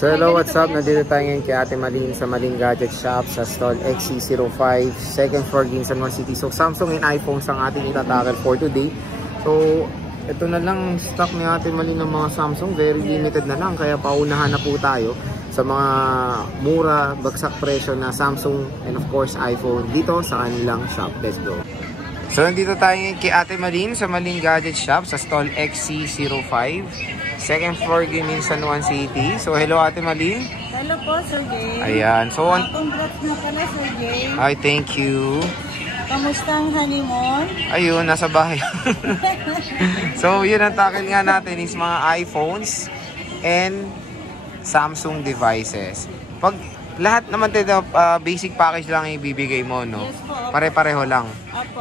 So hello, what's up? Nandito tayo ngayon kay Ate Malin sa Malin Gadget Shop sa stall XC05, second floor, Ginsan City. So Samsung and iPhones ang ating itatakal for today. So ito na lang stock ni Ate Malin ng mga Samsung, very limited na lang, kaya paunahan na po tayo sa mga mura, bagsak presyo na Samsung and of course iPhone dito sa kanilang shop. Let's go! So nandito tayo ngayon kay Ate Malin sa Malin Gadget Shop sa stall XC05, second floor, Ginsan City. So hello Ate Malin. Hello po, Sir Jay. Ayan. So congrats na pala, Sir Jay. Ay, thank you. Kamusta ang honeymoon? Ayun, nasa bahay. So yun ang tackle nga natin is mga iPhones and Samsung devices. Pag lahat naman dito, basic package lang ibibigay mo, no? Yes po. Pare-pareho lang. Apo,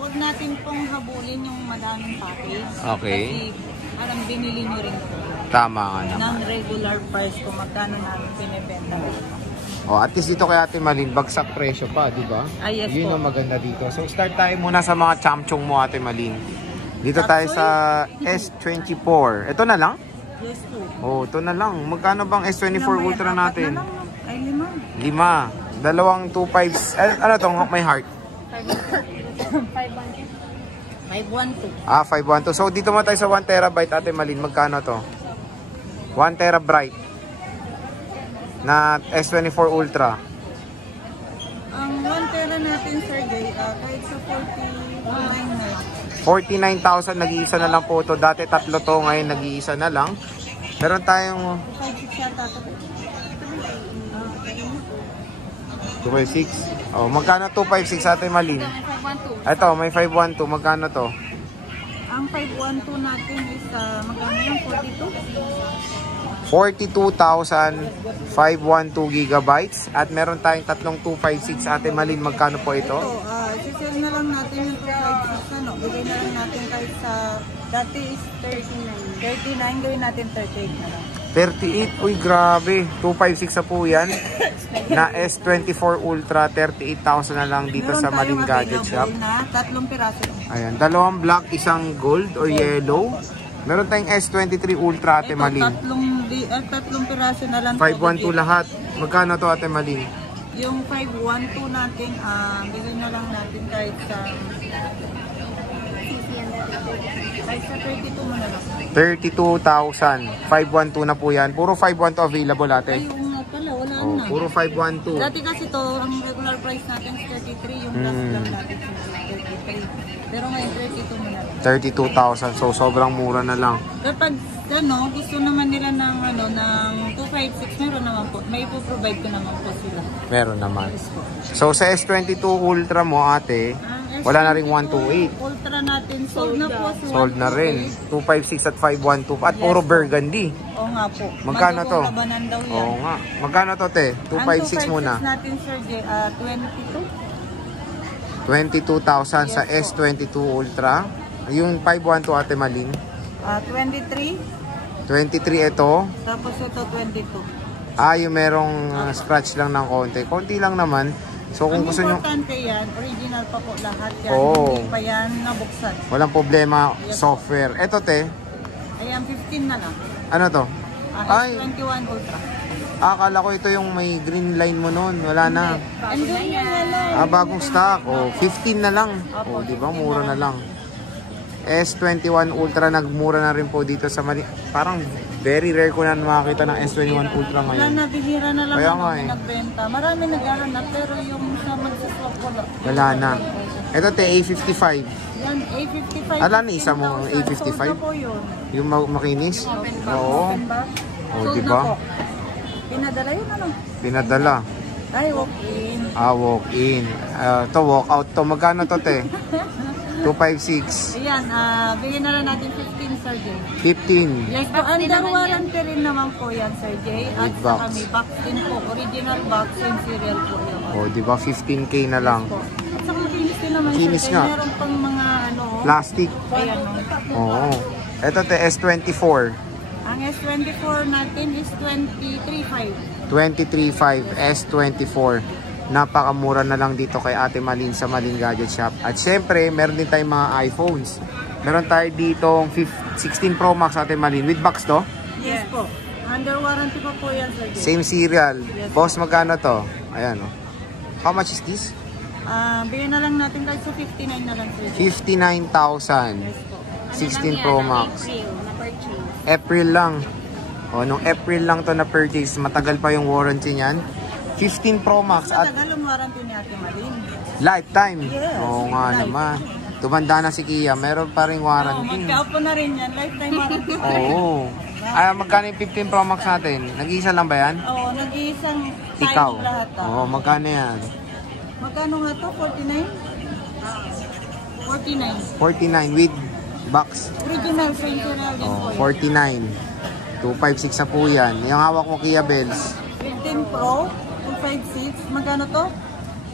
wag natin pong habulin yung madaming package. Okay. Kasi parang binili nyo rin po. Tama nga naman. Ng regular price kung magkano namin pinibenta. Oh, at least dito kay Ate Malin, bagsak presyo pa, di ba? Yes yun po. ang maganda dito. So start tayo muna sa mga chamchong mo, Ate Malin. Dito tayo sa S24. Ito na lang? Yes po. Oh, ito na lang. Magkano bang S24 Ultra natin? Ay, 5. 5. Dalawang 2.5. Ano to? May heart. 512. 512. So dito mo tayo sa 1 terabyte, Ate Malin. Magkano to? 1 terabyte na S24 Ultra. Ang 1 tera natin, Sir Jay, kahit sa 49,000, nag-iisa na lang po to. Dati tatlo to, ngayon nag-iisa na lang. Meron tayong 256. Oh, magkano 256, Ate Malin? Ito, may 512. Magkano to? Ang 512 natin is magkano yung 42,512 gigabytes. At meron tayong tatlong 256, Ate Malin. Magkano po ito? Ito, sisell na lang natin yung 256. Ano, bigay na lang natin kahit sa dati is 39, gawin natin 38 na lang. 38, uy grabe, 256 na po yan na S24 Ultra, 38,000 na lang dito sa Malin Gadget Shop. Na tatlong piraso. Ayan, dalawang black, isang gold or yellow. Meron tayong S23 Ultra, Ate Malin. Tatlong piraso na lang. 512 lahat. Magkano to, Ate Malin? Yung 512 natin, bigyan na lang natin kahit sa 32 mo na lang. 32,000. 512 na po yan. Puro 512 available, Ate. Ay, oo nga pala, wala Oh, na. puro 512. Dati kasi to, ang regular price natin is 33, yung last lang natin is 33. Pero ngayon 32 mo na lang. 32,000. So sobrang mura na lang. Kapag gusto naman nila ng ng 256, meron naman po. May ipoprovide ko naman po sila. Meron naman. So sa S22 Ultra mo, Ate, wala na rin 128. Ultra natin sold na po. Sold na rin. 256 at 512. At puro burgundy. Oo nga po. Magkano to? Magkakulabanan daw yan. Oo nga. Magkano to, te? 256 muna. Ang 256 natin, Sir Jay, 22,000 sa S22 Ultra. Yung 512, Ate Malin. 23. 23 ito. Tapos ito 22. Yung merong scratch lang ng konti. Konti lang naman. So kung gusto nyo... Ang importante yan, original pa po lahat yan. Oo. Hindi pa yan nabuksan. Walang problema, software. Ito, te. Ayan, 15 na lang. Ano to? Ay, S21 Ultra. akala ko ito yung may green line mo noon. Wala na. Andun yung Bagong stock. 15 na lang. Di ba? Mura na lang. S21 Ultra, nagmura na rin po dito sa Mali. Parang very rare ko na makakita ng S21 Ultra ngayon. Wala na, bihira na lang Kaya ang nga nagbenta. Marami naghahanap, pero yung sa magsaswap wala. Wala na. Ito, te, A55. Yan, A55. Ala, ni isa mo ang A55? Sold na po yun. Yung makinis? Oo. Open box. Oh, Sold di na ba? po. Pinadala yun, ano? Pinadala. Ay, walk-in. Walk-in. To walk out to. Magkano to, te? 256. Ayan, bigyan na lang natin 15, Sir Jay. 15. Yes po, under warranty rin naman po yan, Sir Jay. At With sa box. kami, box din po. Original box and serial po yun. Di ba? 15K na lang. Po. At saka kinis din naman, Kinis Sir Jay. nga. Meron pang mga Plastic. ayan o. Oo. Ito, te, S24. Ang S24 natin is 23.5. 23.5 S24. Napakamura na lang dito kay Ate Malin sa Malin Gadget Shop. At syempre, meron din tayong mga iPhones. Meron tayo dito 16 Pro Max, Ate Malin. With box to? Yes po. Under warranty pa po yan, sir. Same serial. Yes. Boss, magkano to? Ayan, oh. How much is this? Bigyan na lang natin kahit sa 59 na lang, sir. 59,000. Yes po. 16 Pro Max. April na purchase. April lang. O, nung April lang to na purchase, matagal pa yung warranty niyan. 15 Pro Max at Matagal ang warranty ni Ate Malin. lifetime. Yes. Oo nga naman. Tumanda na si Kia, meron pa rin Oo, warranty. magka-upo na rin yan. Lifetime warranty. Oo. Ay, magkano yung 15 Pro Max natin? Nag-iisa lang ba yan? Oo, nag-iisang side Ikaw. lahat. Oo, magkano yan? Magkano nga to? 49? 49. 49 with box. Original Central din po Oh, yan. 49. 256 na po yan. Yung hawak mo Kia Bells. 15 Pro, 256. Magkano to?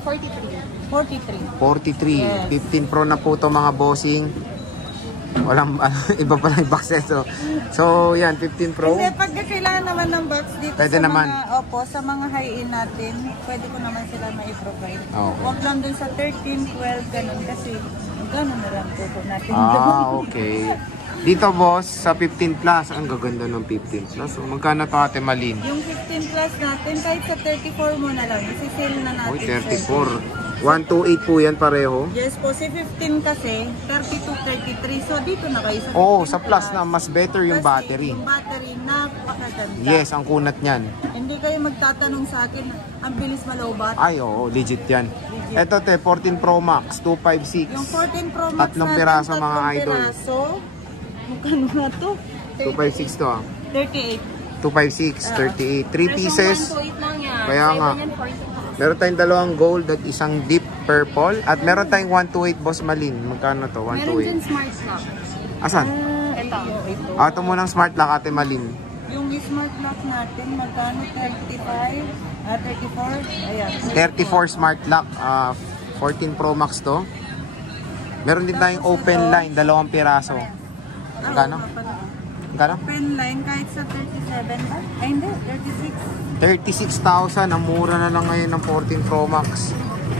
43. 43. 43. Yes. 15 Pro na po to mga bossing. Walang, iba pa lang yung box nito. So, yan, 15 Pro. Hindi, pagka kailangan naman ng box dito Pwede sa naman. mga, opo, sa mga high-end natin, pwede ko naman sila ma-provide. Okay. Huwag lang dun sa 13, 12, ganun. Kasi, gano'n na lang po natin. Okay. Dito boss, sa 15 plus, ang gaganda ng 15 plus. So, magkano to Ate Malin? Yung 15 plus natin, kahit sa 34 mo na lang, isi-sale na natin. Uy, sir. 34. 128 po yan pareho. Yes po, si 15 kasi, 32, 33. So, dito na kayo sa 15 Oo, sa plus na, mas better yung Kasi battery. Yung battery, napakaganda. Yes, ang kunat niyan. Hindi kayo magtatanong sa akin, ang bilis malowbat. Ay, oo, legit yan. Legit. Ito te, 14 Pro Max, 256. Yung 14 Pro Max Tatlong natin, piraso, mga tatlong idol. piraso. Magkano na to? 256 to ah. 38. 256, 38. 3 pieces. 128 lang yan. Kaya nga. Sa iba yan, 42. Meron tayong dalawang gold at isang deep purple. At meron tayong 128 Boss Malin. Magkano to? Meron dyan 128. smart lock. Asan? Ito. Ito. Ito mo ng smart lock Ate Malin. Yung smart lock natin, magkano? 35? 34? Ayan. 34 smart lock. 14 Pro Max to. Meron din tayong open line, dalawang piraso. Magkano? Magkano? Open line kahit sa 37 ba? Ay hindi, 36. 36,000. Ang mura na lang ngayon ng 14 Pro Max.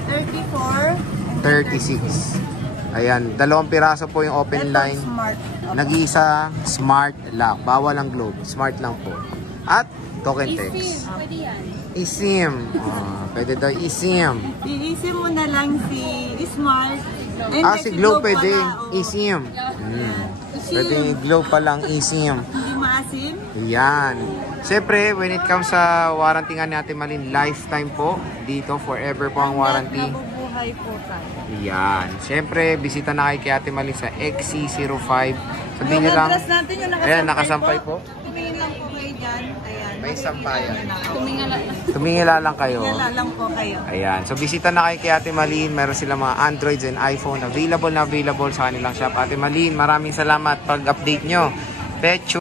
34. 36. Ayan, dalawang piraso po yung open Ito, line. smart. Nag-iisa smart lock. Bawal ang globe. Smart lang po. At token text. Pwede yan. eSIM. Pwede daw eSIM. Iisip mo na lang si Smart. Si Globe pwede. pala, oo. eSIM. eSIM. Pwede Globe palang eSIM. Hindi maasim. Yan. Siyempre, when it comes sa warranty nga natin Malin, lifetime po. Dito, forever po ang warranty. Nabubuhay po tayo. Yan. Siyempre, bisita na kayo kay Ate Malin sa XC05. Sabihin nyo lang. Yung address natin yung nakasampay, Ayan, nakasampay po. Tumingin lang po kayo dyan. Ayan. May sampayan. Tumingala. Tumingila lang kayo. Tingala lang po kayo. Ayan. So, bisita na kayo kay Ate Malin. Meron silang mga Androids and iPhone available sa kanilang shop. Ate Malin, maraming salamat pag-update nyo. Pecho.